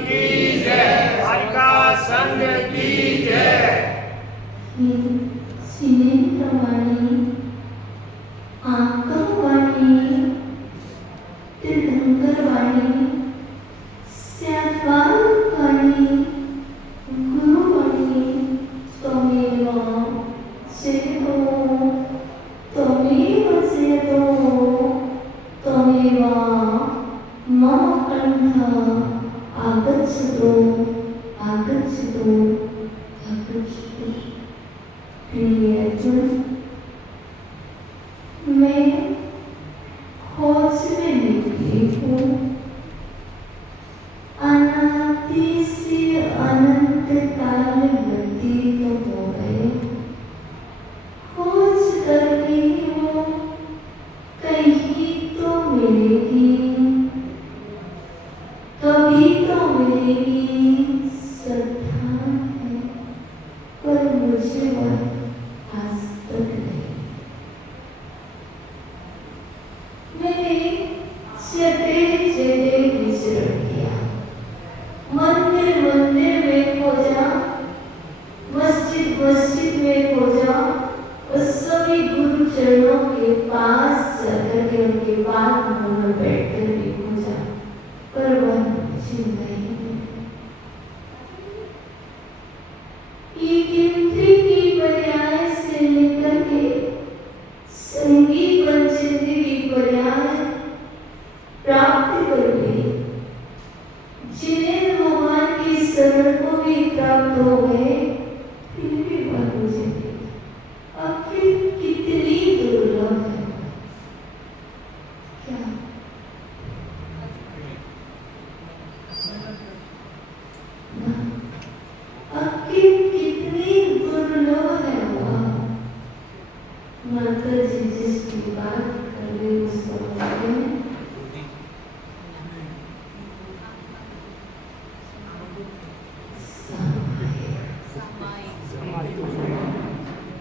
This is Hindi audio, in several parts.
की जय, द्वारिका संघ की जय। सिनेत्रवाणी, आंकवाणी, तीर्थंकरवाणी, स्याद्वारवाणी, गुरुवाणी, त्वमेव जयतो, त्वमेव जयतो, त्वमेव मम कंठ आगच्छतु, आगच्छतु, आगच्छतु। प्रियजन, मैं खोज में निकली हूँ। अनादि से अनंत काल व्यतीत हो गए। खोज कर रही हूँ, कहीं तो मिलेगी, कभी तो मिलेगी। श्रद्धा है, पर मुझे वह आज तक नहीं। मैंने जगह जगह विचरण किया, मंदिर मंदिर में खोजा, मस्जिद मस्जिद में खोजा, और सभी गुरु चरणों के पास जाकर के उनके बाद मुंह में बैठकर भी खोजा, पर वह मुझे नहीं मिला। ये गिनती की पर्याय से लेकर के संगीत पंचेंद्री की पर्याय प्राप्त कर ली, जिन्हें भगवान की शरण को भी प्राप्त हो गए, फिर भी वह मुझे नहीं। आखिर कितनी दुर्लभ है क्या? आखिर कितनी दुर्लभ है वह। माता जी जिसकी बात कर रहे उसको समझते हैं।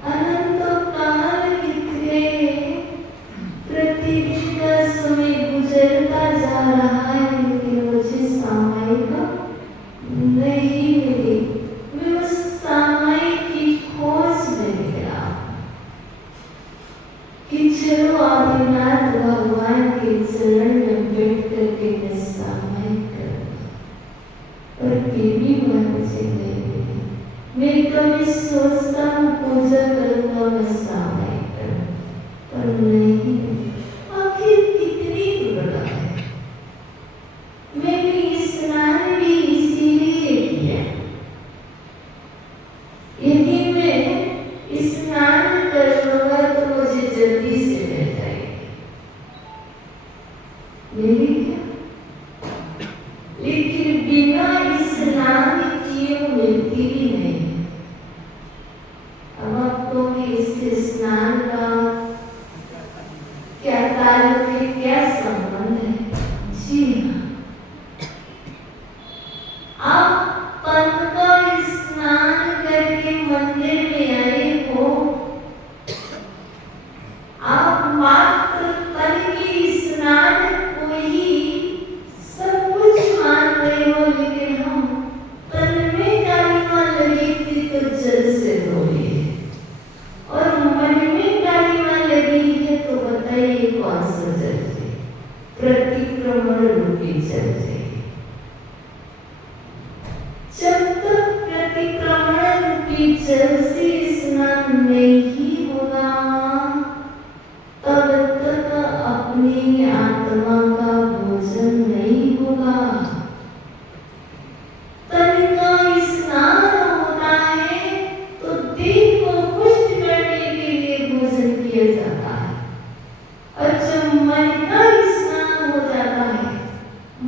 अनंत काल बीते, प्रतिदिन का समय गुजरता जा रहा है, लेकिन मुझे सामायिका नहीं मिली। मैं उस सामायिक की खोज में निकला कि चलो आदिनाथ भगवान के चरण में बैठ करके मैं सामायिक करूँगा, पर फिर भी वह मुझे नहीं मिली। मैं कभी सोचता हूँ पूजा करूँगा, मैं सामायिक करूँगा, पर नहीं मिली। आखिर कितनी दुर्लभ है। मैंने स्नान भी इसीलिए किया। यदि मैं स्नान कर लूँगा तो मुझे जल्दी से मिल जाएगी, मेरी क्या? लेकिन बिना स्नान किए मिलती भी नहीं। अब आप कहोगे इससे स्नान का क्या ताल्लुक है, क्या संबंध है? जी हाँ, आप तन का स्नान करके मंदिर में आए हो, आप मात्र तन के स्नान को ही सब कुछ मान रहे हो, लेकिन हम तन में कालिमा लगी थी तो जल से धो लिए, और मन में कालिमा लगी है तो बताइए कौन सा जल है? प्रतिक्रमण रूपी जल है। जब तक प्रतिक्रमण रूपी जल से स्नान नहीं होगा, तब तक अपनी आत्मा का भोजन नहीं होगा। तन का स्नान होता है तो देह को पुष्ट करने के लिए भोजन किया जाता है, और जब मन का स्नान हो जाता है,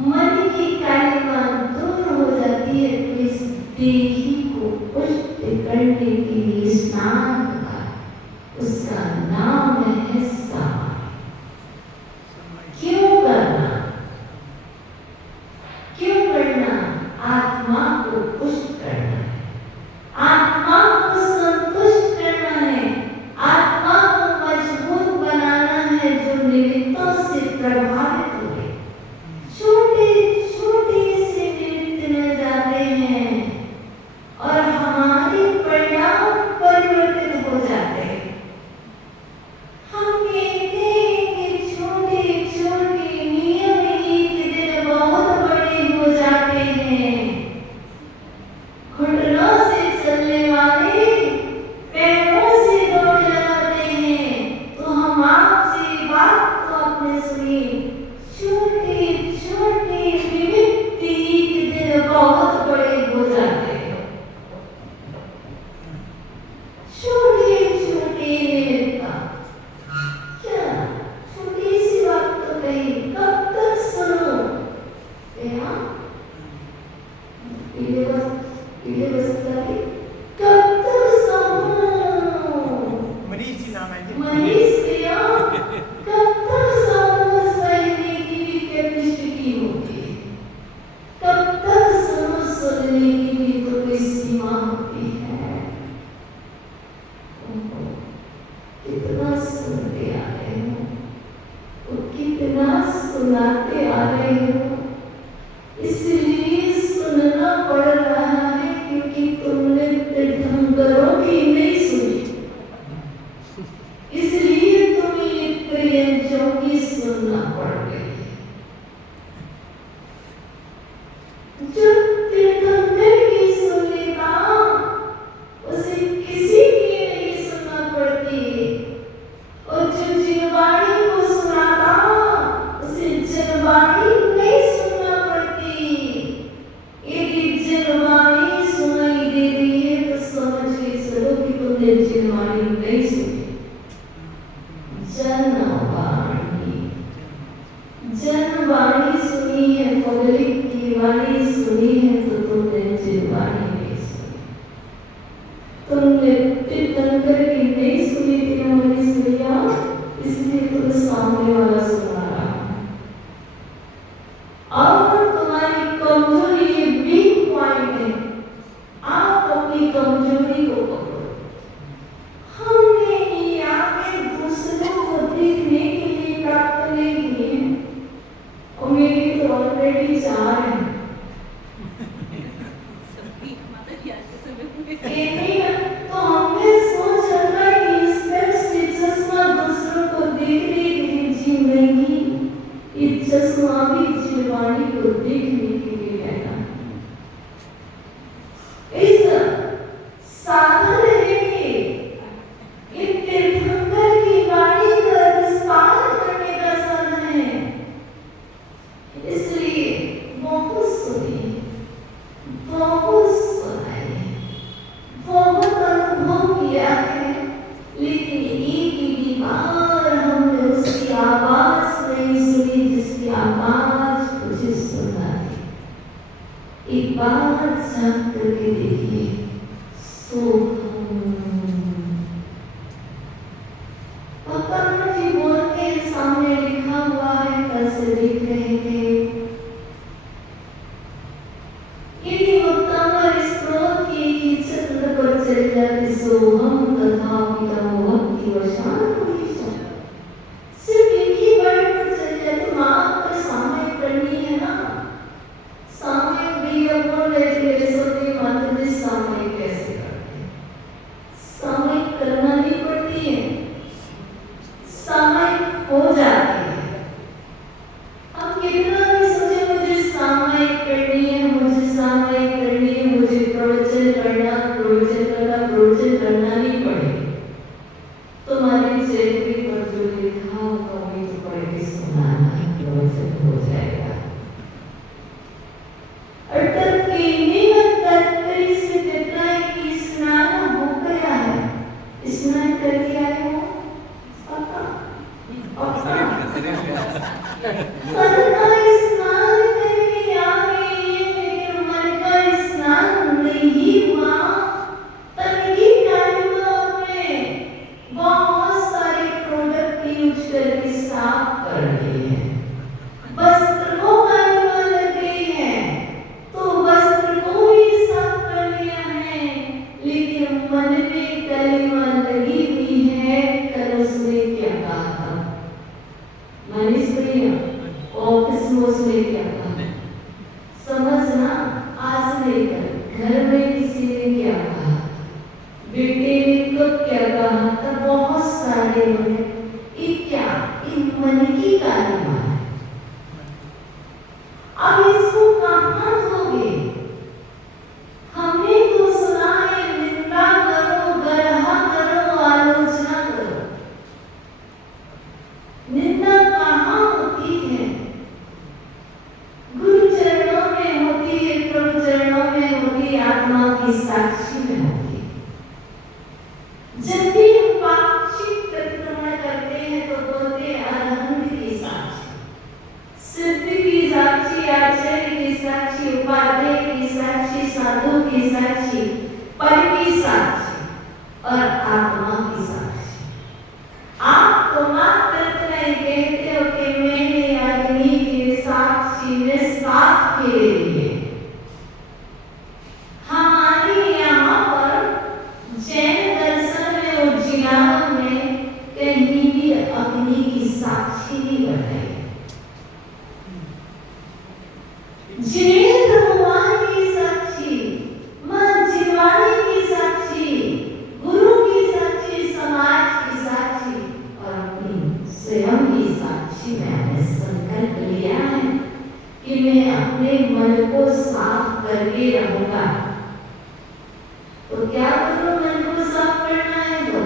मन की कालिमा दूर हो जाती है, तो इस देह को पुष्ट करने के लिए स्नान होता है। उसका नाम है सामायिक। क्यों करना? क्यों करना? आत्मा को पुष्ट करना है, आत्मा को संतुष्ट करना है, आत्मा को मजबूत बनाना है, जो निमित्तों से प्रभावित हुए। छोटे छोटे से निमित्त ये नहीं ना, तो हमने सोच रखा है कि इस तरह से चश्मा दूसरों को देखने के लिए जिंदगी, ये चश्मा भी जीवानी को देखने के लिए रहना। इस साधन है ये तीर्थंकर की वाणी का विस्तार करने का साधन है। इसलिए बहुत सुनिए, बहुत सुनाइए, बहुत अनुभव किया है, लेकिन एक भी बार हमने उसकी आवाज नहीं सुनी जिसकी आवाज मुझे सुना है। एक बार जाग करके देखिए, पकड़ जी बोलते हैं, सामने लिखा हुआ है, कल से देख रहे थे। यदि वक्तावर स्त्रोत की छत्र पर चले जाते, सोहम तथा पितामह भक्ति वशान पुरुषम, सिर्फ एक ही वर्ड पर चले जाते, माँ पर सामयिक करनी है ना, सामयिक भी अपन लेते सोते माता जी सामयिक कैसे करते हैं, सामयिक करना नहीं पड़ती है, सामयिक हो जाती है। अब कितना भी सोचे मुझे सामयिक करनी है, मुझे सामयिक करनी है, मुझे प्रवचन करना नहीं पड़े, तुम्हारी चेहरे पर जो लिखा होगा वही तो पढ़ के सुनाना, प्रवचन हो जाएगा। अटक के नियत तत्परी से कहता है कि स्नान हो गया है, स्नान करके आए हो पक्का मन का स्नान करके आ गए, लेकिन मन का स्नान नहीं हुआ, तभी टाइम में बहुत सारे प्रोडक्ट यूज करके साफ कर दिए हैं, वस्त्र को कालिमा लग गई है तो वस्त्र को भी साफ कर लिया है, लेकिन मन में कालिमा लगी हुई है। कल उसने क्या कहा था, मनीष भैया ऑफिस में उसने क्या कहा समझना, आज नहीं कल घर में किसी ने क्या कहा, बेटे ने कब क्या कहा था, बहुत सारे मन, ये क्या, ये मन की कालिमा है। अब इसको कहाँ धोगे? हमने तो सुना है निंदा करो, गरहा करो, आलोचना करो। निंदा कहाँ होती है? गुरु चरणों में होती है, प्रभु चरणों में होती है, आत्मा की साक्षी में होती है। जब भी हम पाक्षिक परिक्रमा करते हैं तो बोलते हैं अरहंत की साक्षी, सिद्धि की साक्षी, आचार्य की साक्षी, उपाध्याय की साक्षी, साधु की साक्षी, पर की साक्षी और आत्मा की साक्षी। आप तो मात्र इतना ही कहते हो कि मैंने अग्नि के साक्षी में साथ फेरे लिए। हमारे यहाँ पर जैन दर्शन में उज्जैन में कहीं भी अग्नि की साक्षी नहीं बताई। जिनेंद्र भगवान की साक्षी, मां जीवानी की साक्षी, गुरु की साक्षी, समाज की साक्षी और अपनी स्वयं की साक्षी मैंने संकल्प लिया है कि मैं अपने मन को साफ करके रहूंगा। तो क्या करो, मन को साफ करना है तो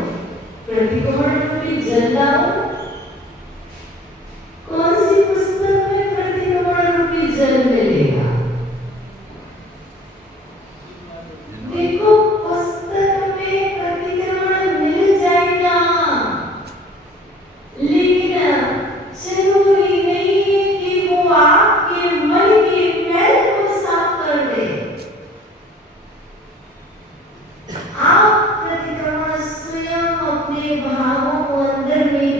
प्रतिक्रमण रूपी जल लाओ। कौन सी पुस्तक में प्रतिक्रमण रूपी जल मिलेगा? देखो पुस्तक में प्रतिक्रमण मिल जाएगा, लेकिन जरूरी नहीं है कि वो आपके मन के मैल को साफ कर दे। आप प्रतिक्रमण स्वयं अपने भावों को अंदर में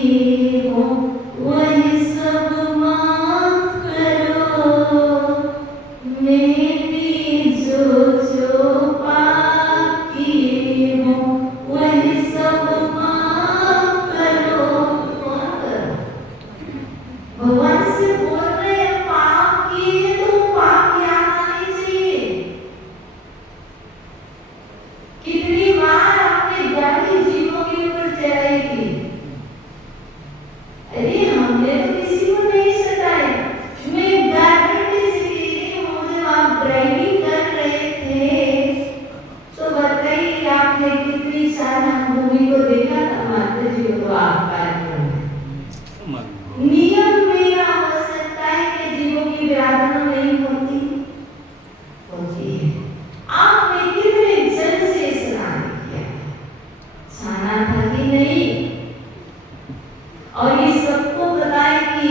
किए हो वही सब माफ करो। मेरी जो जो पाप किए हो वही सब माफ करो। कौन करो? भगवान से बोल रहे हैं पाप किए तो पाप याद आने चाहिए। कितनी बार आपने गाड़ी जीवों के ऊपर चढ़ाई की? अरे हमने तो किसी को नहीं सताया। मैं गाड़ी से गिरी हूँ जब आप ड्राइविंग कर रहे थे तो बताइए आपने कितनी सारा मूवी को देखा था माता जी को आप कार्यक्रम में। नियम मेरा हो सकता है कि जीवों की विराधना नहीं होती होती है। आपने कितने जल से स्नान किया? छाना था कि नहीं? और ये सबको पता है कि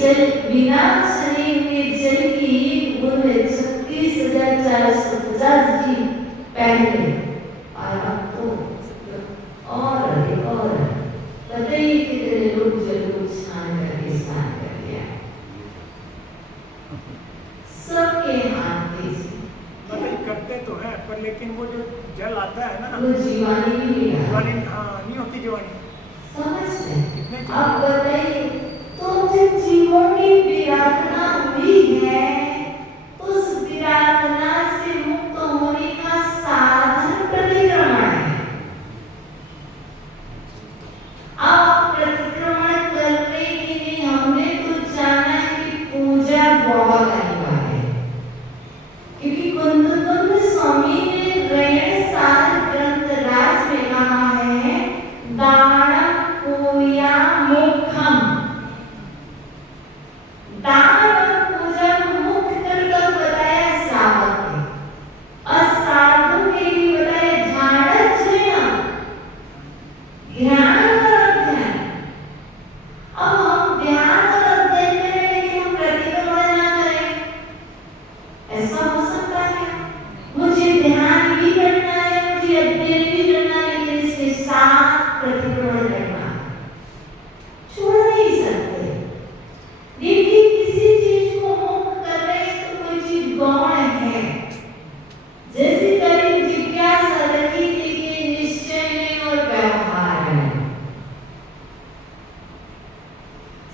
जल बिना छने हुए जल की बूंद 36,450 जी पहले और अब तो और अधिक और पता ही कितने लोग जल को छान करके स्नान कर लिया। सबके हाथ में करते तो है पर लेकिन वो जो जल आता है ना वो जीवानी भी नहीं है। जीवानी हाँ नहीं होती जीवानी। समझ रहे? अब बताइए तो जब जीवों की विराधना हुई है उस विराधना से मुक्त होने का साधन प्रतिक्रमण है। अब प्रतिक्रमण करने के लिए हमने तो जाना कि पूजा बहुत अनिवार्य है क्योंकि कुंद स्वामी ने ऋण सार ग्रंथराज में कहा है दानम पूया मुखम। दान और पूजा को मुख्य कर बताया श्रावक ने और साधु के लिए बताया झाड़क ध्यान और अध्ययन। अब हम ध्यान और अध्ययन करें लेकिन हम प्रतिक्रमण ना करें, ऐसा हो सकता है? मुझे ध्यान भी करना है, मुझे अध्ययन भी करना है, लेकिन इसके साथ प्रतिक्रमण करना छोड़ नहीं सकते। देखिए किसी चीज को मुक्त कर रहे हैं तो कोई चीज गौण है। जैसे कभी जिज्ञासा रखी थी कि निश्चय में और व्यवहार में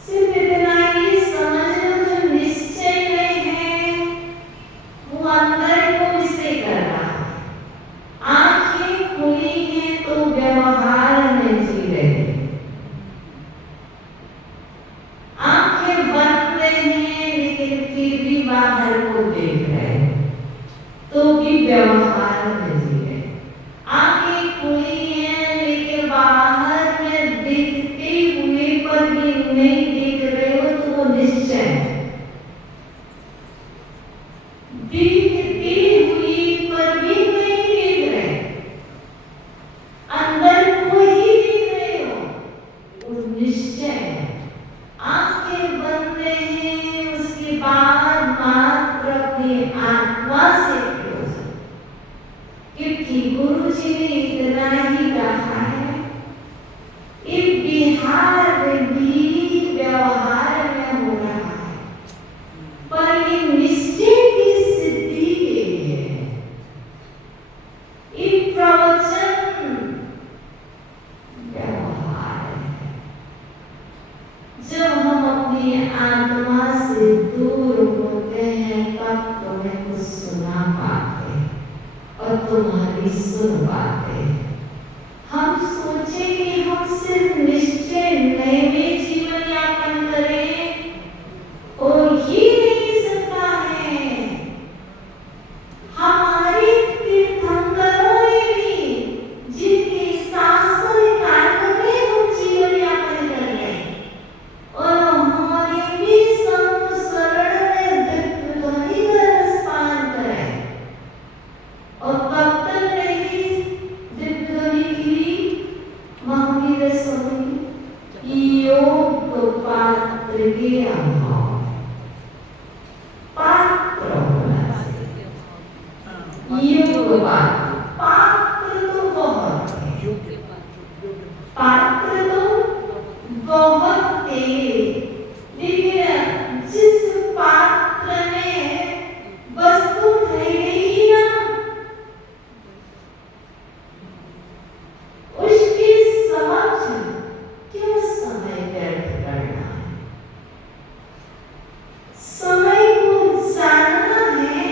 सिर्फ इतना ही समझ लो जो निश्चय में है वो अंदर को इसे कर रहा है। आंखें खुली हैं तो व्यवहार में जी रहे हैं। आंखें बंद हैं लेकिन फिर भी बाहर को देख रहे हैं तो भी व्यवहार में जी रहे। आंखें खुली हैं लेकिन बाहर में दिखते हुए पर भी नहीं देख रहे हो तो वो निश्चय है। दिखती हुई पर भी नहीं देख रहे, अंदर को ही देख रहे हो वो निश्चय है। आंखें बंद हैं उसके बाद मात्र अपनी आत्मा से क्लोज, क्योंकि गुरु जी ने इतना ही कहा है इस बिहार में भी व्यवहार में हो रहा है पर ये निश्चय की सिद्धि के लिए है। ये प्रवचन व्यवहार है। जब हम अपनी आत्मा से दूर होते हैं तब तुम्हें कुछ सुना पाते और तुम्हारी सुन पाते। हम सोचे कि हम सिर्फ निश्चय में जीवन यापन करें और ही नहीं सकता है। हमारे तीर्थंकरों ने भी जिनके शास्त्र कार्य में हम जीवन यापन कर रहे हैं और हमारे भी शरण में दिव्य ध्वनि का रसपान करें और कब तक रहेगी दिव्य ध्वनि की महावीर स्वामी योग पात्र के अभाव। पात्र होना चाहिए। योग पात्र तो बहुत है, पात्र तो बहुत तेज, लेकिन जिस पात्र में वस्तु ठहरेगी ना, उसके समक्ष क्यों समय व्यर्थ करना है? समय को जानना है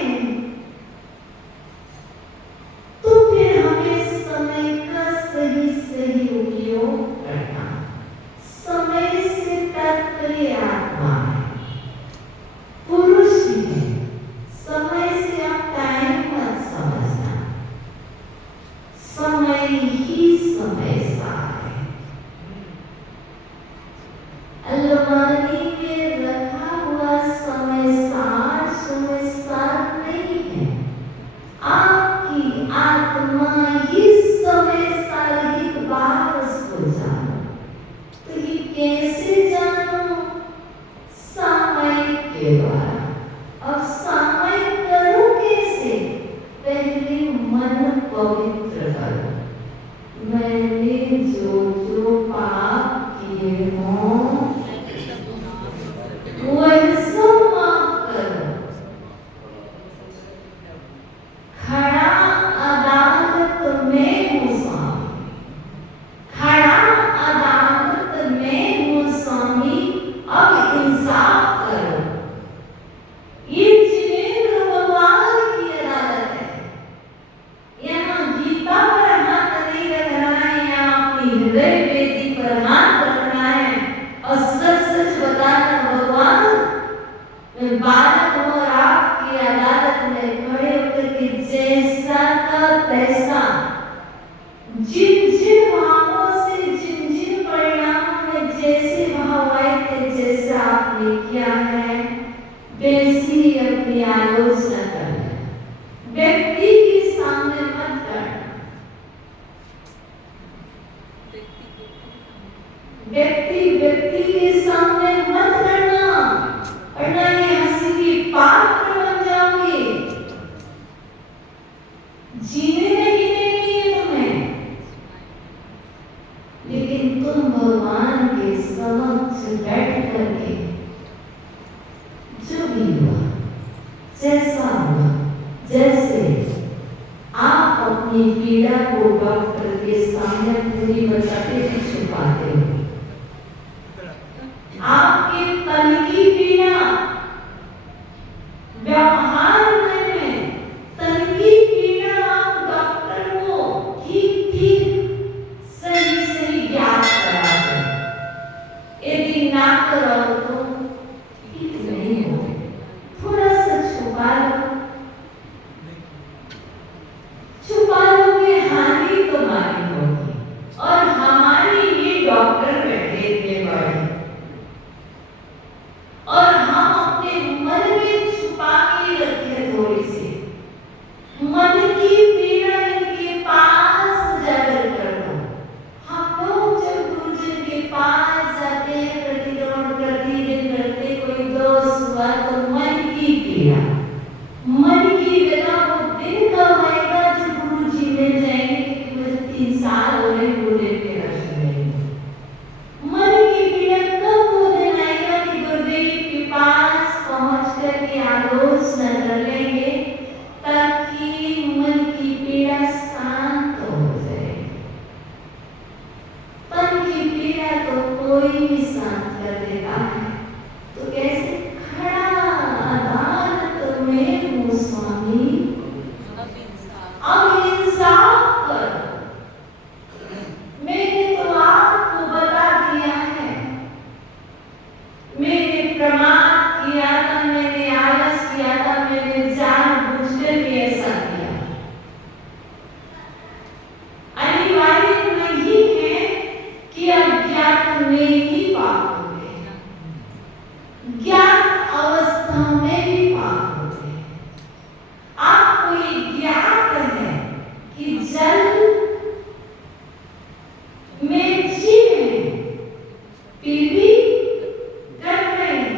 तो फिर हमें समय का सही उपयोग करना। समय से तात्पर्य आत्मा है, पुरुष ही है। समय से आप टाइम मत समझना, समय ही समय सार है। अलमारी में रखा हुआ समय सार नहीं है। आपकी आत्मा ही समय सार एक बार उसको जानो। तो ये कैसे जानो? सामयिक के द्वारा। अब सामयिक करो कैसे? पहले मन पवित्र करो। मैंने जो पाप किए हों वह सब माफ करो। खड़ा अदालत में हूँ स्वामी, खड़ा अदालत में हूँ स्वामी, अब इंसाफ करो। ये जिनेंद्र भगवान की अदालत है। यहाँ गीता पर हाथ नहीं रखना है, यहाँ अपनी हृदय वेदी पर हाथ रखना है और सच सच बताना, भगवान मैं बालक हूँ और आपकी अदालत में खड़े होकर के जैसा का तैसा, जिन भावों से जिन परिणामों में जैसे भाव आए थे, जैसा आपने किया है वैसी अपनी आलोचना करना। व्यक्ति के सामने मत करना, व्यक्ति के सामने मत करना, वरना ये हंसी की पात्र बन जाओगे। जीने नहीं देंगे तुम्हें, लेकिन तुम भगवान के समक्ष बैठ करके जो भी हुआ, जैसा हुआ, जैसे आप अपनी पीड़ा को डॉक्टर के सामने पूरी बताते ही छुपाते हो। आपके तन की पीड़ा व्यवहार में, तन की पीड़ा आप डॉक्टर को ठीक सही ज्ञात कराते। यदि ना कराओ तो ठीक नहीं हो, थोड़ा सा छुपा लोगे, हानि तुम्हारी होगी। और हमारी ये डॉक्टर बैठे इतने बड़े, और हम अपने मन में छुपा के रखे थोड़ी सी मन की पीड़ा इनके पास जाकर कर दो। हम लोग जब गुरुजन के पास जाते हैं, प्रतिदिन करते, कोई दोष हुआ तो मन की पीड़ा, मन की वेदना, वो दिन कब आएगा जब गुरु जी मिल जाएंगे? क्योंकि मुझे 3 साल हो गए गुरुदेव के दर्शन नहीं हुए। मन की पीड़ा कब वो दिन आएगा कि गुरुदेव के पास पहुंच करके आलोचना कर लेंगे, ताकि मन की पीड़ा शांत हो जाए। तन की पीड़ा तो कोई भी शांत कर देता है, तो कैसे? खड़ा अदालत में हूँ स्वामी, अब इंसाफ करो। मैंने तो आपको बता दिया है, मैंने प्रमाद किया था, मैंने आलस किया था, मैंने जानबूझकर भी ऐसा किया। अनिवार्य नहीं है कि अज्ञात में ही पाप होते हैं, ज्ञात अवस्था में भी पाप होते हैं। आपको ये ज्ञात है कि जल में जीव है, फिर भी कर रहे हैं,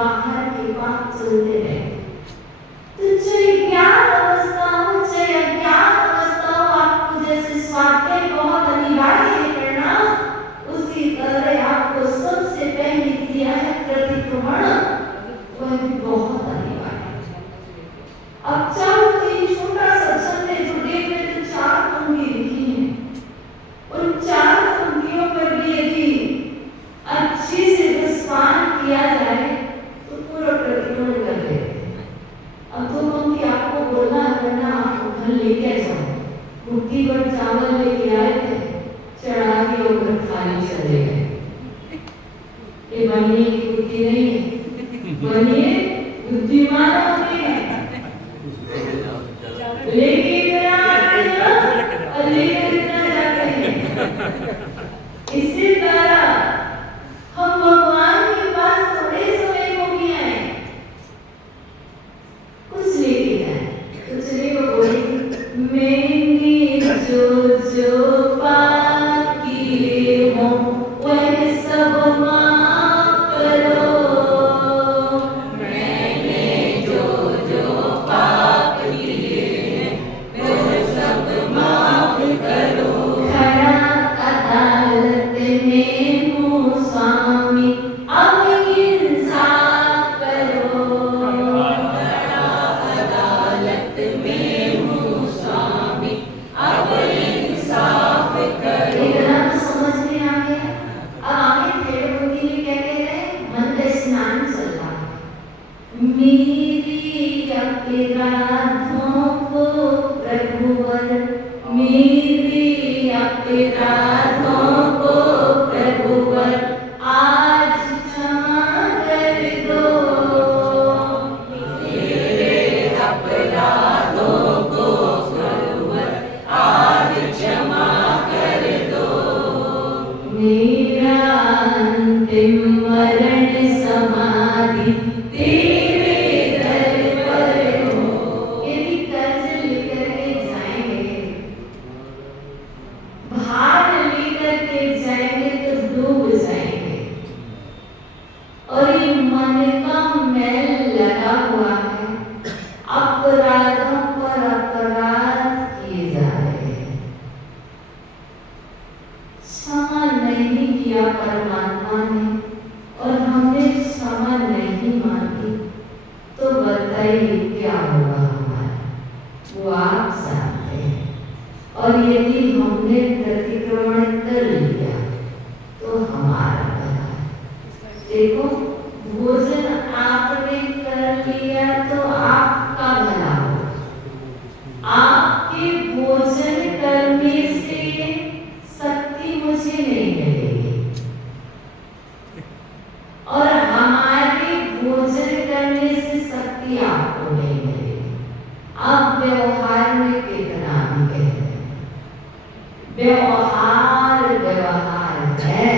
बाहर के पाप चलते रहे। तो चाहे ज्ञान अवस्था हो चाहे अज्ञान अवस्था हो, आपको जैसे स्वाध्याय बहुत अनिवार्य है करना, उसी तरह आपको सबसे पहले दिया है प्रतिक्रमण, वह भी बहुत अनिवार्य है। अब चाहो तो ये छोटा सा छंद है जो देव में तो 4 पंक्ति लिखी है, उन 4 पंक्तियों पर भी यदि अच्छे से विस्तार किया जाए तो पूरा प्रतिक्रमण कर लेते हैं। अब 2 पंक्ति आपको बोलना करना, आप घर लेके जाओ, मुट्ठी भर चावल लेके आए थे, चढ़ा के ऊपर खाली चले गए। ये बनने की बुद्धि नहीं है, बनिए बुद्धिमान होते हैं, लेके इतना आते हैं और लेकर इतना जाते हैं। इसी तरह हम भगवान के पास थोड़े समय को भी आए, कुछ लेके जाए तो चलिए वो बोलेंगे मैंने जो पाप किए हों वह सब माफ करो, मैंने जो पाप किए वह सब माफ करो, खड़ा अदालत में हूँ स्वामी अब इंसाफ करो, अदालत में हूँ स्वामी अब इंसाफ करो। इतना तो समझ में आ गया। अब आगे थे बुद्धि में क्या कह रहे हैं, मन का स्नान चल रहा है। मेरी अपराधों को प्रभुवर, मेरी अपराधों को प्रभुवर आज क्षमा कर दो, मेरे अपराधों को प्रभुवर आज क्षमा कर दो, मेरा अंतिम मरण समाधि तेरे दर पर हो। यदि कर्ज लेकर के जाएंगे, भार लेकर के जाएंगे तो डूब जाएंगे, और ये मन का मैल लगा हुआ है, अपराधों पर अपराध किए जा रहे हैं, क्षमा नहीं किया परमात्मा ने और हमने क्षमा नहीं मांगी, तो बताइए क्या होगा हमारा, वो आप जानते हैं। और यदि हमने प्रतिक्रमण कर लिया तो हमारा भला है। देखो भोजन आपने कर लिया तो आपका भला होगा, आपके भोजन करने से शक्ति मुझे नहीं मिलेगी और हमारे भोजन करने से शक्ति आपको नहीं मिलेगी। आप व्यवहार में कितना भी कहते हैं, व्यवहार व्यवहार है,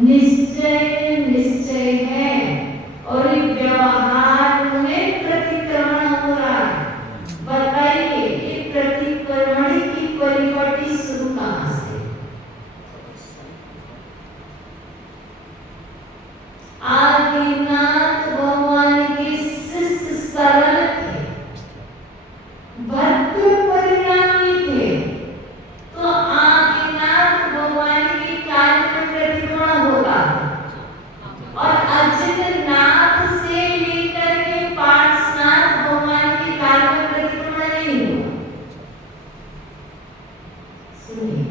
निश्चय निश्चय है, और इस व्यवहार में प्रतिक्रमण हो रहा है। बताइए ये प्रतिक्रमण की परिपाटी शुरू कहाँ से? आदिनाथ भगवान के शिष्य सरल थे, भद्र परिणामी थे, तो आदिनाथ भगवान के कार्य में प्रतिक्रमण होगा, और अजितनाथ से लेकर के पार्श्वनाथ भगवान के कार्य में प्रतिक्रमण नहीं हुआ। सुनिए,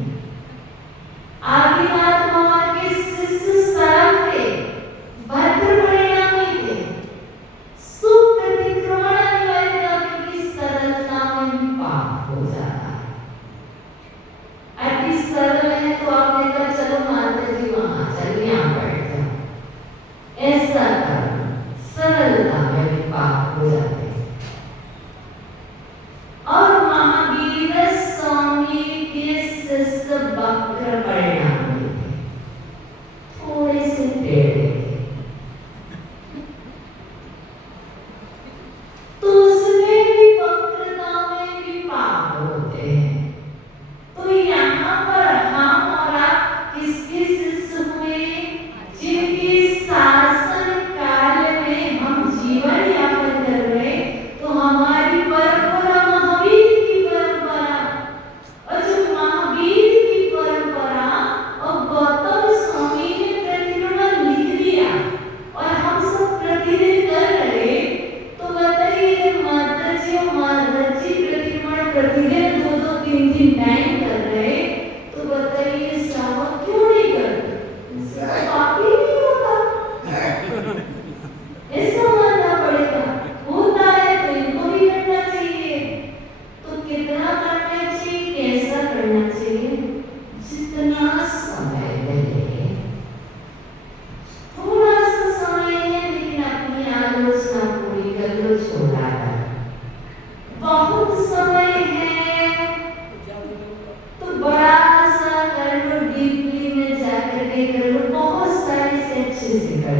आदिनाथ भगवान के शिष्य सरल थे, भद्र परिणामी थे, सुप्रतिक्रमण अनिवार्य था, क्योंकि सरलता में भी पाप हो जाता है। अति सरल है तो आपने कहा चलो माता जी वहां चलिए, यहाँ बैठ जाओ, ऐसा करना, सरलता में भी पाप हो जाते हैं। और महावीर स्वामी के शिष्य वक्र परिणामी थे, थोड़े से टेढ़े थे, तो उसमें भी वक्रता में भी पाप होते हैं। तो यहाँ पर हम और आप किसके शिष्य हुए? जिनके शासन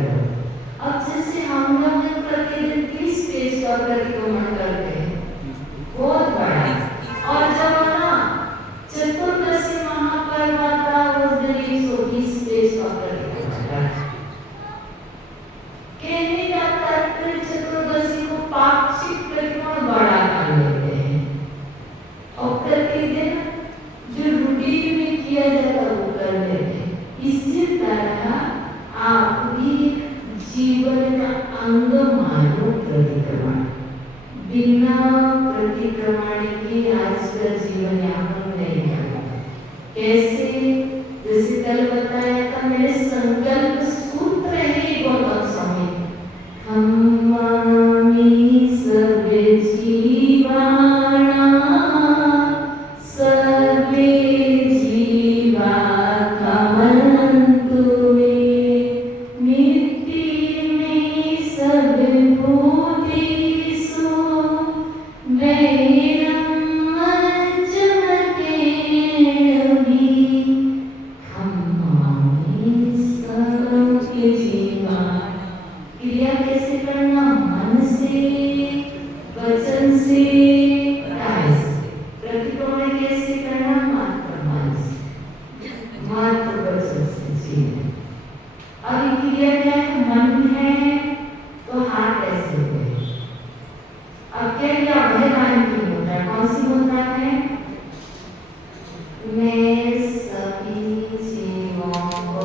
करो। अब जैसे हम लोग प्रतिदिन 30 पेज का प्रतिक्रमण करते हैं, बहुत बड़ा। और जब ना चतुर्दशी महापर्व आता उस दिन 120 पेज का प्रतिक्रमण करते। कहने का तात्पर्य चतुर्दशी को पाक्षिक परिक्रमण बड़ा कर लेते हैं और प्रतिदिन जो रूटीन में किया जाता वो कर लेते हैं। इसी तरह आप भी जीवन का अंग मानो प्रतिक्रमण। बिना प्रतिक्रमण के आज का जीवन यापन नहीं करता। कैसे? जैसे कल बताया था, मेरे संकल्प सूत्र है गौतम स्वामी, हमामी सब जीवाना सर्वे जीवा कमन्तु मे मिट्टी में सब भूतेषु वैरम चमकेण भी हमामी सब जीवा। क्रिया कैसे करना? मन से, वचन से, काय से। प्रतिक्रमण कैसे करना? मात्र मन से, मात्र वचन से जीना। अब ये क्रिया क्या है? मन है तो हाथ कैसे हुए? अब क्या किया? भगवान की मुद्रा। कौन सी मुद्रा है? मैं सभी जीवों को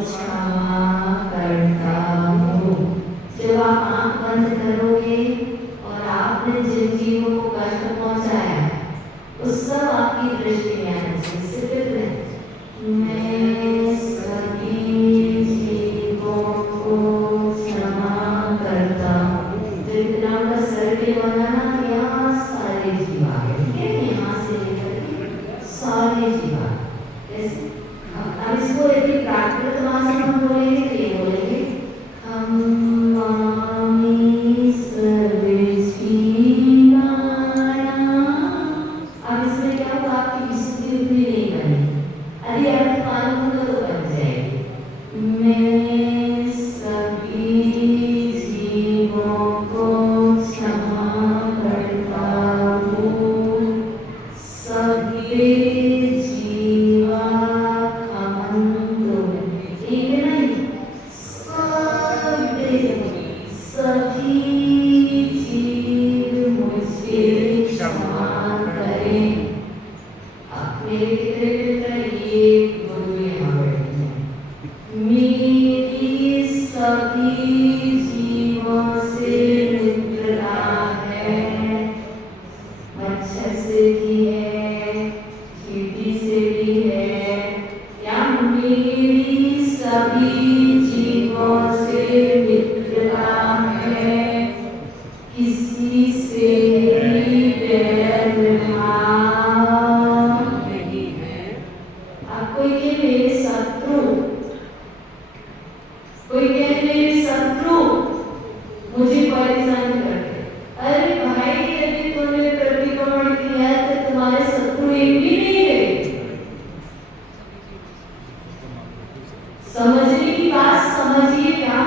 क्षमा करता हूँ। जब आप आंख बंद करोगे और आपने जिन जीवों को कष्ट पहुंचाया उस सब आपकी दृष्टि में आना चाहिए। सिर्फ मैं सभी जीवों को क्षमा करता हूँ। तो इतना का सर्वे बनाना, यहाँ सारे जीव आ गए, ठीक है? यहाँ से लेकर के सारे जीव आ गए। अब इसको यदि प्राकृत भाषा में बोलेंगे तो ये बोलेंगे, हमामी सर्वे जीवाना। अब इसमें क्या होगा? आपकी विशुद्धि उतनी नहीं बनी। यदि अर्थ मालूम होगा तो बन जाएगी। मैं सभी जीवों को क्षमा करता हूँ, सभी जीवा कमन्तु मे। एक नहीं, सभी जीव मुझे क्षमा करें। अब मेरे कितने ये गुरु यहाँ बैठे हैं। मेरी सभी जीवों से मित्रता है, मच्छर से भी है, चींटी से भी है, या मेरी सभी जीवों से मित्रता है, किसी से भी बैर भाव नहीं है। अब कोई कहे मेरे शत्रु, कोई कहे मेरे शत्रु मुझे परेशान करते। अरे भाई, यदि तुमने प्रतिक्रमण किया है तो तुम्हारे शत्रु एक भी नहीं है। समझने की बात समझिएगा।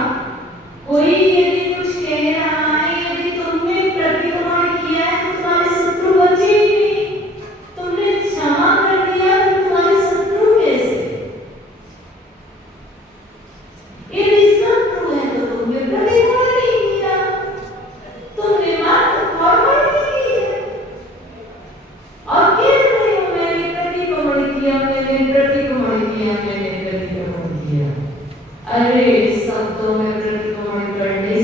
कोई यदि कुछ कह रहा है, यदि तुमने प्रतिक्रमण किया है तो तुम्हारे शत्रु बचे ही नहीं। तुमने क्षमा कर दिया तो तुम्हारे शत्रु कैसे? यदि शत्रु है तो तुमने प्रतिक्रमण नहीं किया, तुमने मात्र फॉरवर्ड की है और कह रहे हो मैंने प्रतिक्रमण किया, मैंने प्रतिक्रमण किया, मैंने प्रतिक्रमण किया। अरे शब्दों में प्रतिक्रमण करने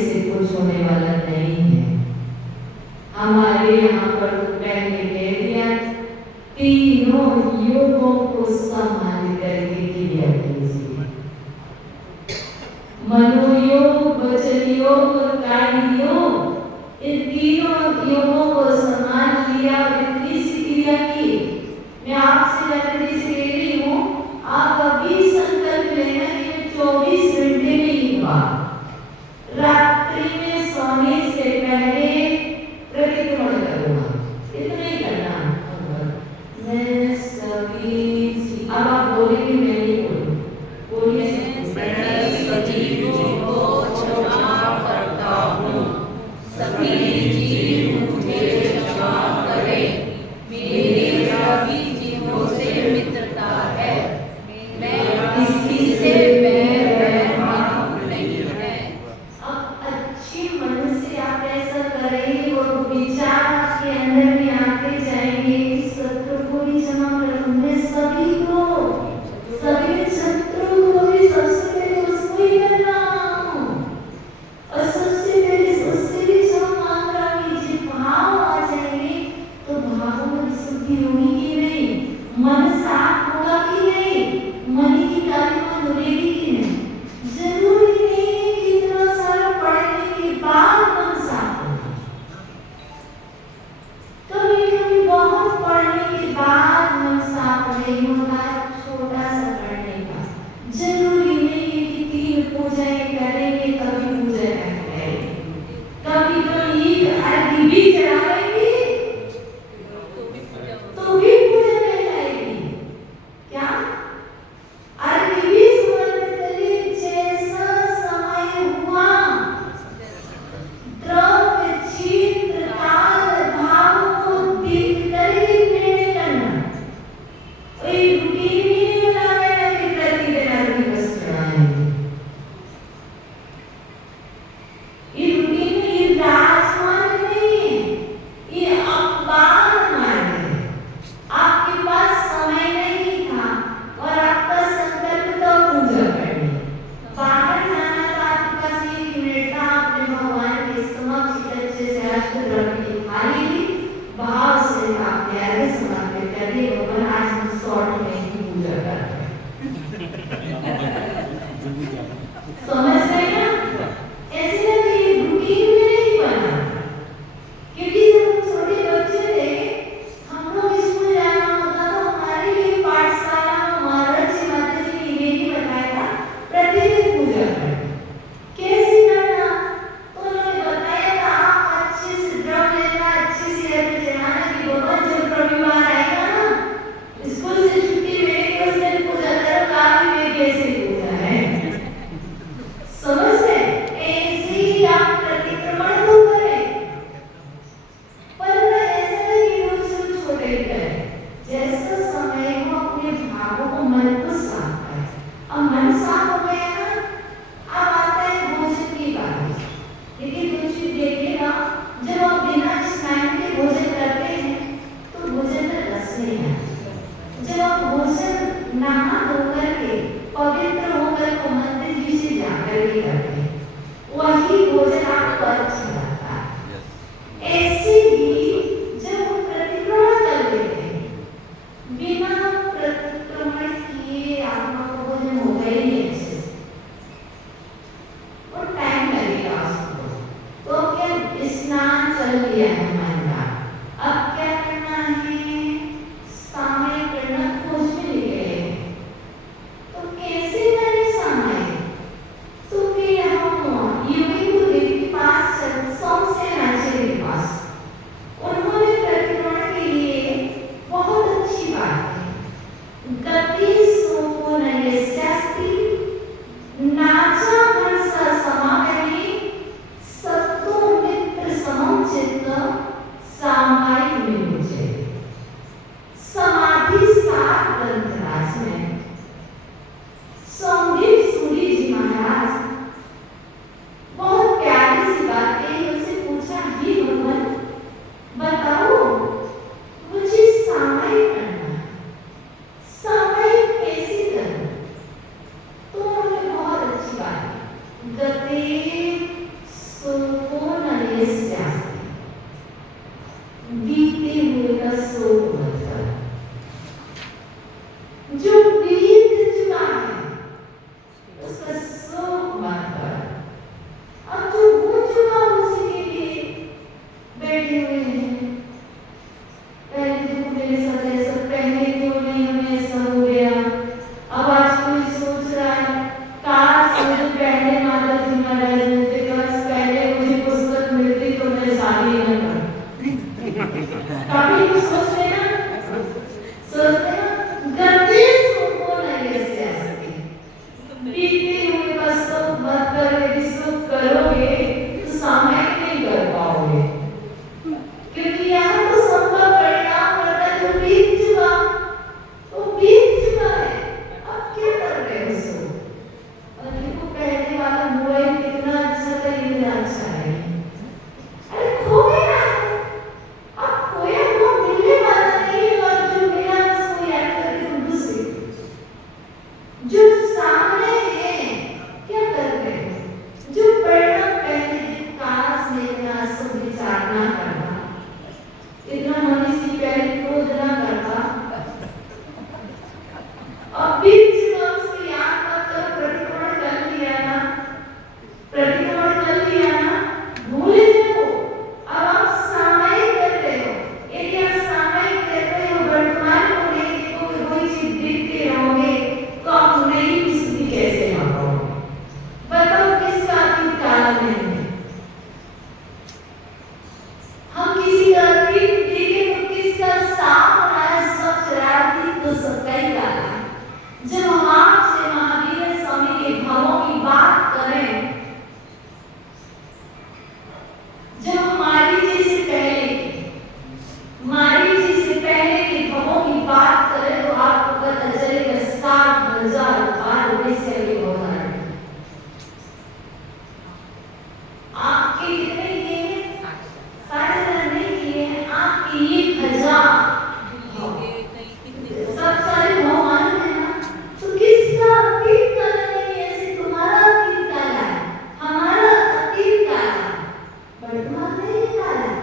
करोगे तो सामायिक नहीं कर पाओगे, क्योंकि यहाँ तो सबका परिणाम पता है, जो बीत चुका वो बीत चुका है। अब क्या कर रहे हो उसको? और देखो पहले वाला मोबाइल कितना अच्छा था, ये अच्छा है। अरे खो गया, अब खोया वो मिलने वाला नहीं है, और जो मिला उसको याद करके तुम दूसरे जो सामने है क्या कर रहे हो? जो परिणाम पहले दिन काश लेना सब विचारना करना, इतना मनुष्य पहले क्रोध ना करता, अब बीच में उसको याद मत करो, प्रतिक्रमण कर लिया ना, प्रतिक्रमण कर लिया ना, भूले जाओ। अब आप सामायिक कर रहे हो, यदि आप सामायिक कर रहे हो, वर्तमान को नहीं देखोगे, कोई चीज देखते रहोगे तो आप नई स्थिति कैसे ला पाओगे? बताओ किसका अतीत काल नहीं है? हम किसी का अतीत देखें तो किसका साफ होना है, सब शरारती तो सबका ही काला है। जब हम आपसे महावीर स्वामी के भावों की बात करें, जब हमारी जी से पहले के भावों की बात करें तो आपको पता चलेगा 60,000 बार वैसे आगे होता है। आपके कितने किए हैं? 60,000 नहीं किए हैं, आपके 1,000 सब सारे भाव मालूम है ना। तो किसका अतीत काला नहीं है? ऐसे तुम्हारा अतीत काला है, हमारा अतीत काला है, वर्तमान नहीं काला है,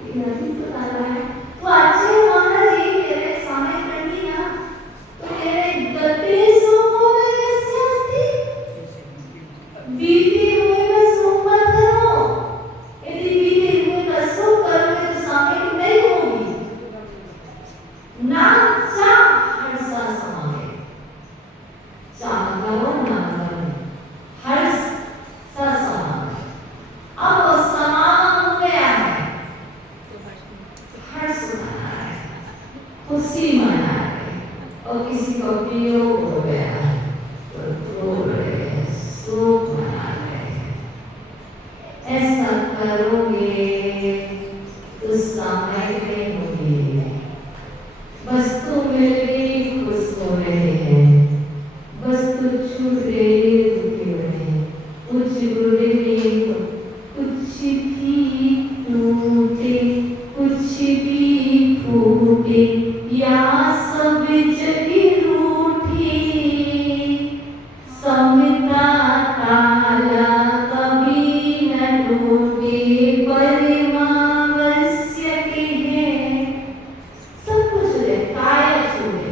लेकिन अतीत तो काला है। तो अच्छे महाराज यही कह रहे, समय करनी ना, तो कह रहे गते सोमोदयस्य अस्ति, बीते हुए का शोक मत करो। यदि बीते हुए का शोक करोगे तो समय नहीं होगी ना। चा हर्षा समागे, चा करो ना करो, हर्ष सा समागे। अब वो समागम हो गया है, हर्ष मना रहे, खुशी मना रहे, और किसी को वियोग हो गया तो रो रहे, शोक मना रहे। ऐसा करोगे तो सामायिक नहीं होगी। वस्तु मिल गई खुश हो रहे हैं, वस्तु छूट गई दुखी हो रहे हैं, कुछ बुरे नहीं, कुछ भी टूटे, कुछ भी फूटे, या सब जगी रूठी, संहिता ताला कभी न टूटे, परिमावश्य के हैं। सब कुछ छूटे, काया छूटे,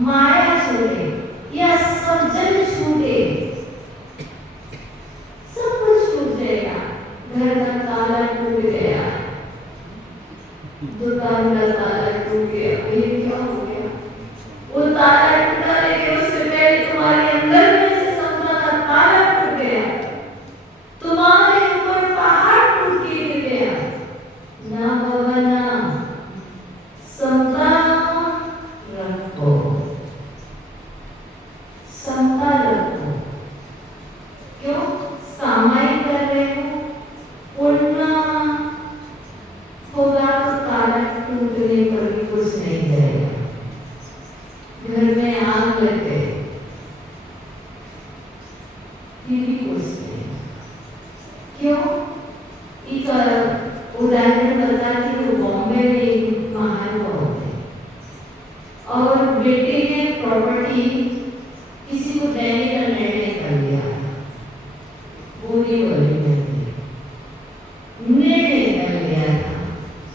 माया छूटे, या सब जन छूटे, सब कुछ छूट जाएगा। घर का ताला टूट गया, दुकान का ताला टूट गया, ये क्या हो गया? वो ताला टूटा, लेकिन उससे पहले तुम्हारे अंदर में से सपना का ताला टूट गया, तुम्हारे ऊपर पहाड़ टूट के गिर गया। ना भवना समता रखो, समता रखो। क्यों सामायिक कर रहे हो? पूर्ण होगा तो ताला टूटने पर भी कुछ नहीं करेगा। घर में आग लग गए, फिर भी कुछ नहीं। क्यों? एक उदाहरण बताती हूँ। बॉम्बे में एक महानुभाव थे, और बेटे ने प्रॉपर्टी किसी को देने का निर्णय कर लिया, बोली निर्णय कर लिया था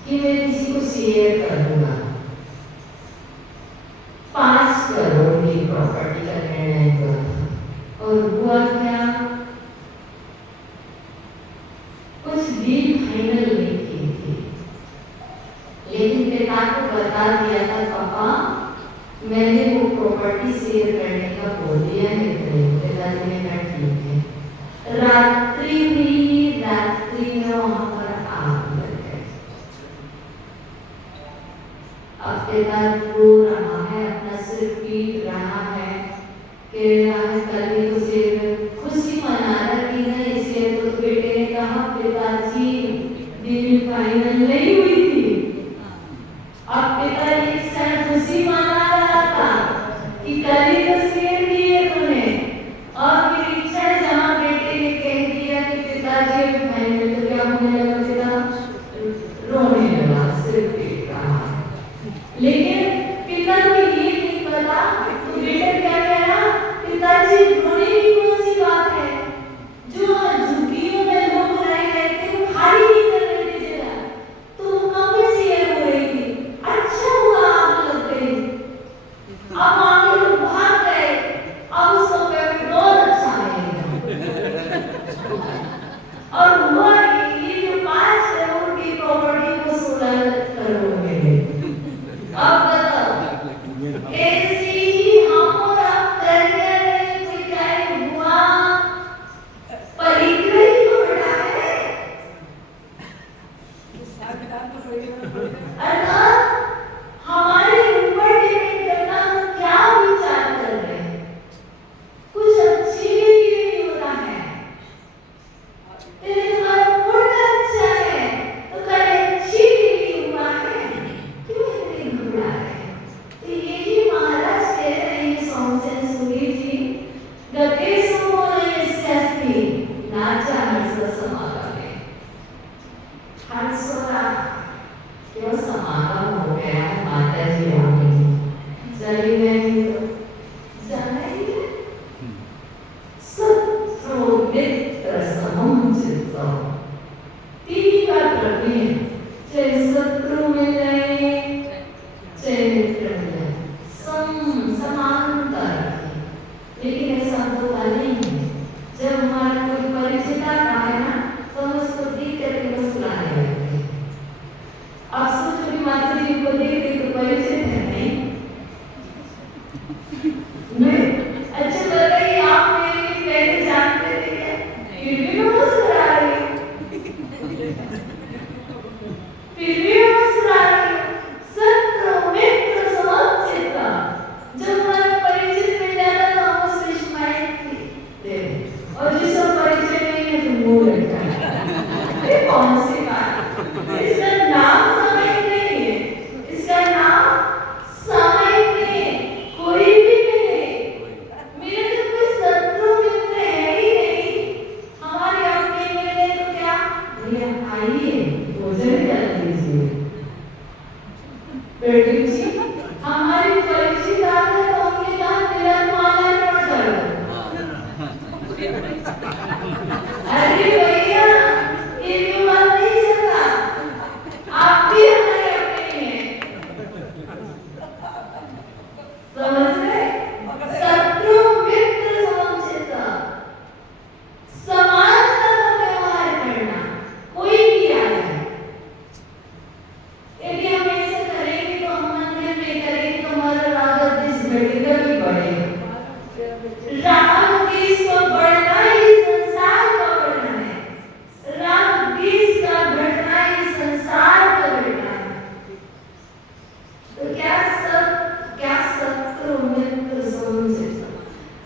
कि मैं किसी को शेयर कर दूंगा। 5 करोड़ की प्रॉपर्टी का निर्णय हुआ था, और हुआ क्या? कुछ डील फाइनल नहीं की थी, लेकिन पिता को बता दिया था, पापा मैंने वो प्रॉपर्टी शेयर करने का बोल दिया है। पिताजी ने कहा ठीक है। रात्रि में वहां पर आग लग गई। अब पिता रो रहा है, अपना सिर पीट रहा है, कह रहा है कल ही उसे खुशी मना रहा कि नहीं, इसलिए तो बेटा फाइनल नहीं हुई थी। अब पिताजी शायद खुशी मना रहा था कि कल ही तो सीएम दिए तूने, और फिर इच्छा है जहाँ बेटे ने कह दिया कि पिताजी फाइनल, तो क्या होने लगा? पिता रोने लगा, सिर पीट रहा। लेकिन पिता को ये नहीं पता तो बेटा क्या कह रहा, पिताजी रोने की कौन सी बात है? जो झुग्गियों में लोग रह रहे थे वो खाली नहीं कर रहे थे जगह, तो वो कम से ये हो रही थी। अच्छा हुआ आग लग गई, अब आगे लोग भाग गए, अब उसको पेट्रोल अच्छा लगेगा। और हुआ ये जो 5 करोड़ की प्रॉपर्टी को 16 करोड़ में गई। अब बताओ ऐसी ही हम आप करके कोई क्या हुआ, परिग्रह ही तो बड़ा है। अर्थात हमारे ऊपर डिपेंड करना हम क्या विचार कर रहे हैं। कुछ अच्छे के लिए नहीं होता है। तेरे तुम्हारा पुण्य अच्छा है तो कल अच्छी के लिए हुआ है, क्यों इतनी घबरा है? तो यही महाराज कह रहे हैं सोमसेन सूरी जी, गते सोमोनयस्यास्ति नाचा हर्ष समागमे। हर्ष क्यों समागम हो गया है? माता जी आ गई, चली गई तो जाना ही है। शत्रु मित्र समम चित्तम, तीन का प्रवीण, चाहे शत्रु मिल रहे चाहे मित्र मिल रहे, समानता रखिए। लेकिन ऐसा होता नहीं है। जब हमारा कोई परिचित आता है ना तो हम उसको देख करके मुस्कुराने लगते हैं। आप सोचो कि माता जी को देख के तो परिचित है नहीं? नहीं? अच्छा बताइए, आप मेरे भी पहले जानते थे क्या? फिर भी मैं मुस्कुरा रही हूँ, फिर भी मैं मुस्कुरा रही हूँ। शत्रु मित्र समम चित्तम, जब हमारा परिचित मिल जाता तो हम उससे स्माइल देते, और जिसका परिचय नहीं है तो मुंह लटका है। ये कौन सी बात? इसका नाम समय नहीं है, इसका नाम समय नहीं है। कोई भी मिले, मेरे तो कोई शत्रु मित्र है ही नहीं। हमारे अपने मिले तो क्या, भैया आइए भोजन कर लीजिए। बेटी जी हमारी परिचित आते तो उनके साथ तिलक माला पड़ जाए। अरे भैया ये विवाद नहीं चलता, आप भी हमारे अपने हैं, समझ गए? शत्रु मित्र समम चित्तम, समानता का व्यवहार करना। कोई भी आया है, यदि हम ऐसे करेंगे तो हम मंदिर में करेंगे तो हमारा राग देश बढ़ेगा भी बढ़ेगा। राग देश को बढ़ना ही संसार का बढ़ना है। राग देश का बढ़ना ही संसार का बढ़ना है। तो क्या शत्रु मित्र समम चित्तम,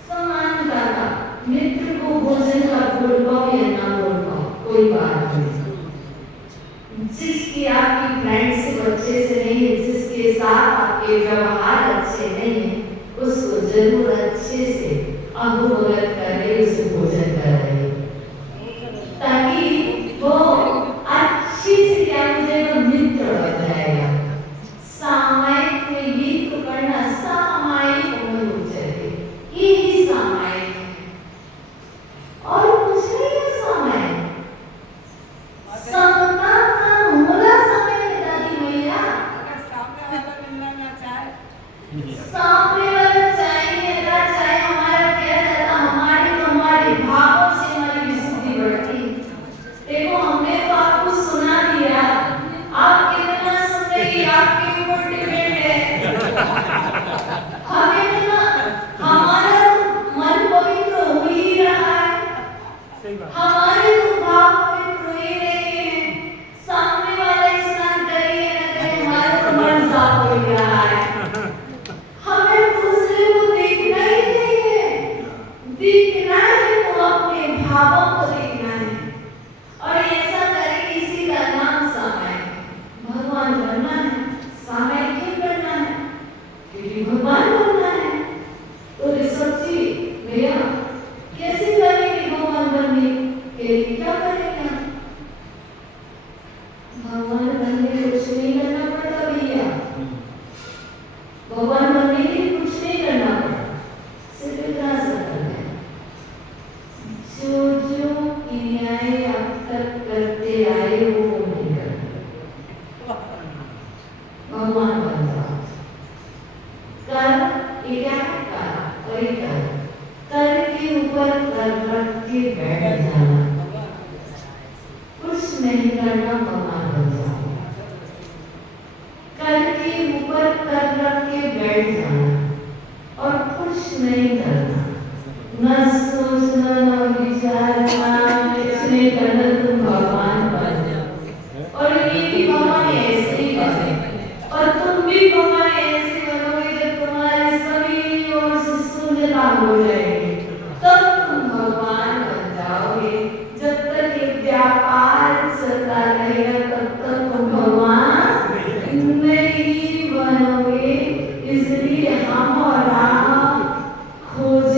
समानता का। मित्र को भोजन का बोल पाओ या ना बोल पाओ कोई बात नहीं। जिसकी आपकी फ्रेंडशिप अच्छे से नहीं है, जिसके साथ आपके व्यवहार अच्छे नहीं है, उसको जरूर अच्छे से अनुभूत करे, उसे भोजन कराइए, ताकि वो अच्छे से क्या हो जाएगा, मित्र बन जाएगा। सामायिक में भी तो करना, सामायिक में हो जाए, यही सामायिक है और कुछ नहीं है। सामायिक समता का होना समय है। दादी मैया अगर सामने वाला मिलना ना चाहे भगवान बनने के लिए कुछ नहीं करना पड़ता भैया। भगवान बनने के लिए कुछ नहीं करना पड़ता, सिर्फ इतना सा करना है। जो जो क्रियाएं अब तक करते आए वो नहीं करना। भगवान बन जाओ। कर ये क्या है? कर के ऊपर कर रख के बैठ जाना, कुछ नहीं करना, भगवान बन जाओ। कर के ऊपर कर रख के बैठ जाना और कुछ नहीं करना, न सोचना न विचारना, कुछ नहीं करना, तुम भगवान बन जाओ। और ये भी भगवान ऐसे ही बने और तुम भी भगवान ऐसे बनोगे जब तुम्हारे सभी ओर से शून्यता हो जाएगी, तब तुम भगवान बन जाओगे। जब तक ये व्यापार चलता रहेगा तब तक तुम भगवान नहीं बनोगे। इसलिए हम और आप खोज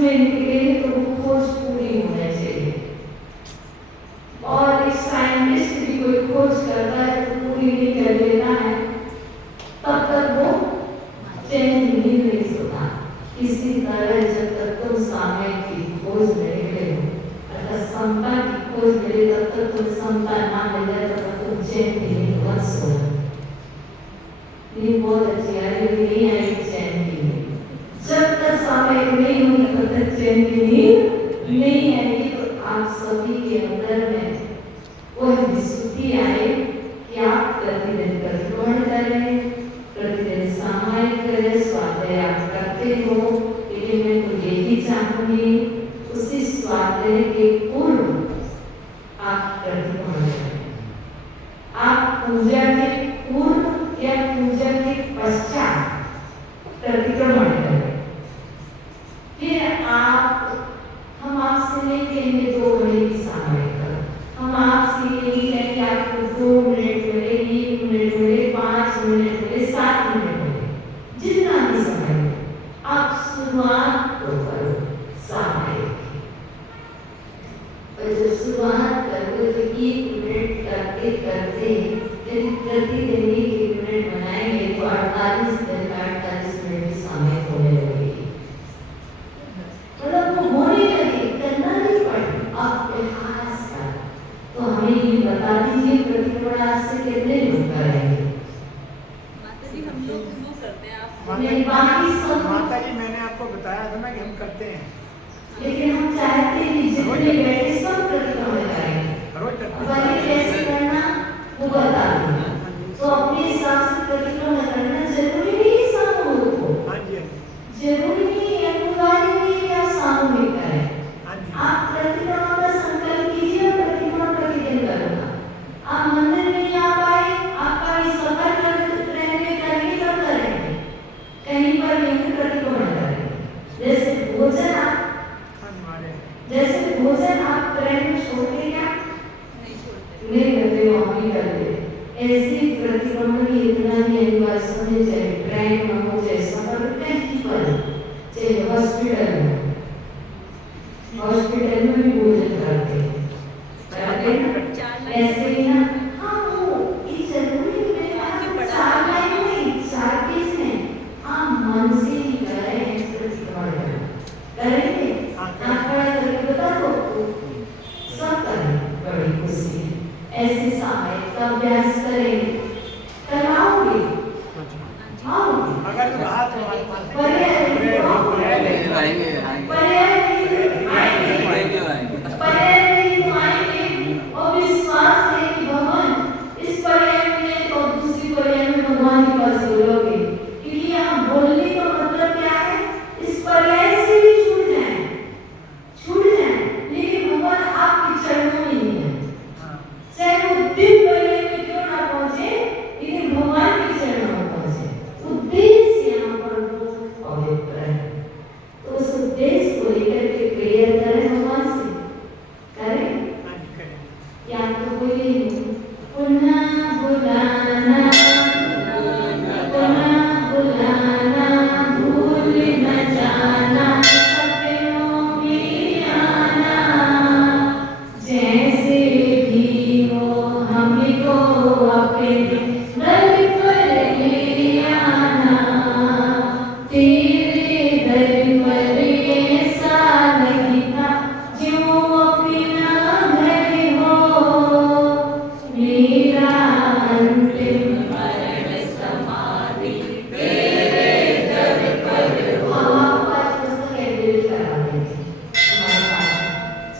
में निकले तो वो खोज पूरी होनी चाहिए। और एक साइंटिस्ट भी कोई खोज करता है तो पूरी नहीं कर लेता है, तब तक वो चैन नहीं सोता। इसी तरह जब तक तुम समय की खोज में निकले हो, अर्थात समता की खोज मिले, तब तक तुम समता ना मिल जाए तब तक तुम चैन नहीं मत सो। ये बहुत अच्छी है, नहीं आएगी चैन की नींद। जब तक समय नहीं होगी तब तक चैन की नींद नहीं आएगी। तो आप सभी के अंदर में वह विशुद्धि आए कि आप प्रतिदिन प्रतिक्रमण करें, प्रतिदिन सामायिक करें, स्वाध्याय आप करते हो। लेकिन मैं तो यही चाहूंगी उसी स्वाध्याय के पूर्व आप प्रतिक्रमण करें। आप पूजा के पूर्व या पूजा के पश्चात प्रतिक्रमण करें। फिर हम आपसे नहीं कहेंगे 2 घंटे की सामायिक करो, हम आपसे नहीं कहेंगे आपको 2 मिनट मिले, 1 मिनट मिले, 5 मिनट मिले, 7 मिनट मिले, जितना भी समय मिले, आप शुरुआत तो करो सामायिक। और जब शुरुआत करोगे तो 1 मिनट करते करते यदि प्रतिदिन 1 मिनट बनाएंगे तो 48 दिन का 48 मिनट की सामायिक होने लगेगी। मतलब वो होने लगे, करना नहीं पड़े आप खास कर। तो हमें ये बता दीजिए प्रतिक्रमण आज से कितने लोग करेंगे? माता जी हम लोग वो करते हैं। आप माता जी मैंने आपको बताया था ना कि हम करते हैं, लेकिन हम चाहते हैं कि जितने बैठे सब प्रतिक्रमण करेंगे। अब कैसे करना वो बता दूंगा। तो अपने हिसाब से प्रतिक्रमण करना जरूरी नहीं सामूहिक हो। जरूरी नहीं अनिवार्य नहीं आप सामूहिक करें। आप प्रतिक्रमण का संकल्प कीजिए, प्रतिक्रमण प्रतिदिन करूंगा। आप मंदिर में नहीं आ पाए, आपका इस सफर रहने करेंगे तब करेंगे, कहीं पर नहीं प्रतिक्रमण करेंगे। जैसे भोजन आप ट्रेन में छोड़ते क्या? नहीं करते, वहाँ नहीं करते। ऐसी प्रतिक्रमण की इतना भी अनिवार्य समझे, चाहे ट्रेन में हो, चाहे सफर कहीं पर, चाहे हॉस्पिटल में भी भोजन करते हैं। ऐसे ही ना, हाँ वो ये जरूरी नहीं है 4 लाइन में 4 पेज में, हाँ मन से ही करें प्रतिक्रमण करेंगे। बता दो सब करें, बड़ी खुशी है। ऐसे सामायिक का अभ्यास करेंगे, कराओगे, आओगे, अगर बात और विश्वास है कि भगवान इस पर्याय में तो दूसरी पर्याय में भगवान के पास बोलोगे। क्योंकि यहाँ बोलने का मतलब क्या है? इस पर्याय से भी छूट जाए, लेकिन भगवान आपके चरणों में नहीं है। चाहे वो दिन पर्याय में क्यों ना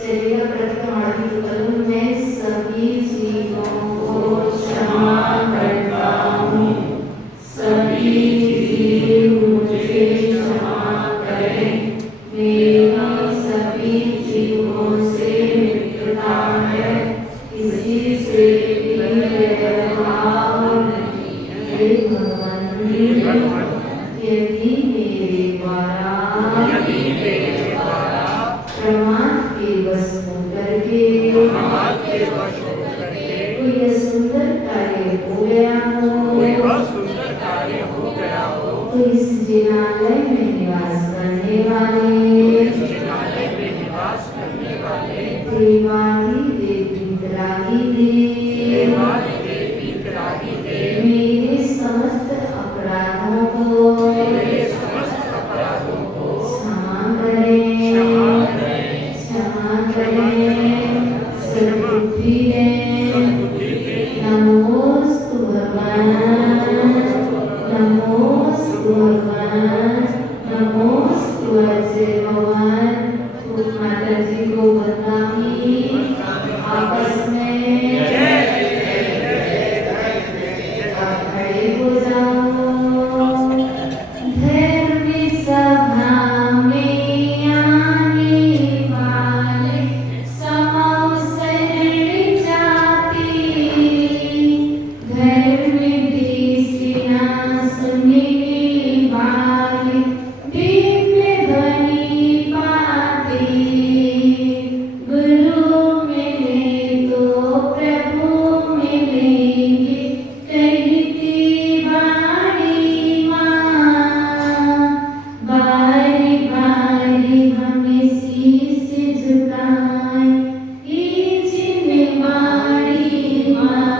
चलिएगा प्रतिक्रमण की कलम में सभी जीवों को क्षमा करता हूँ। सभी जीव मुझे क्षमा करें। मेरी सभी जीवों से मित्रता है, किसी से भी भेदभाव नहीं है। हे भगवान, यदि मेरे द्वारा प्रमाद के वश होकर के कोई सुंदर कार्य हो गया हो, तो इस जिनालय में निवास करने वाले देवादि वितरागी देव मेरे समस्त अपराधों को क्षमा करें, सद्बुद्धि दें। नमोस्तु भगवान, नमोस्तु भगवान, नमोस्तु अजय भगवान। माता जी को बदनामी आपस में खड़े हो जाओ। धर्म सभा में आने वाले समवसरण जाति, धर्म देशिना सुनने वाले दिव्य ध्वनि पाते। गुरु मिले तो प्रभु मिलेंगे, कहती वाणी माँ। बारी बारी हमें शीश झुकाए, कीजिए वाणी माँ।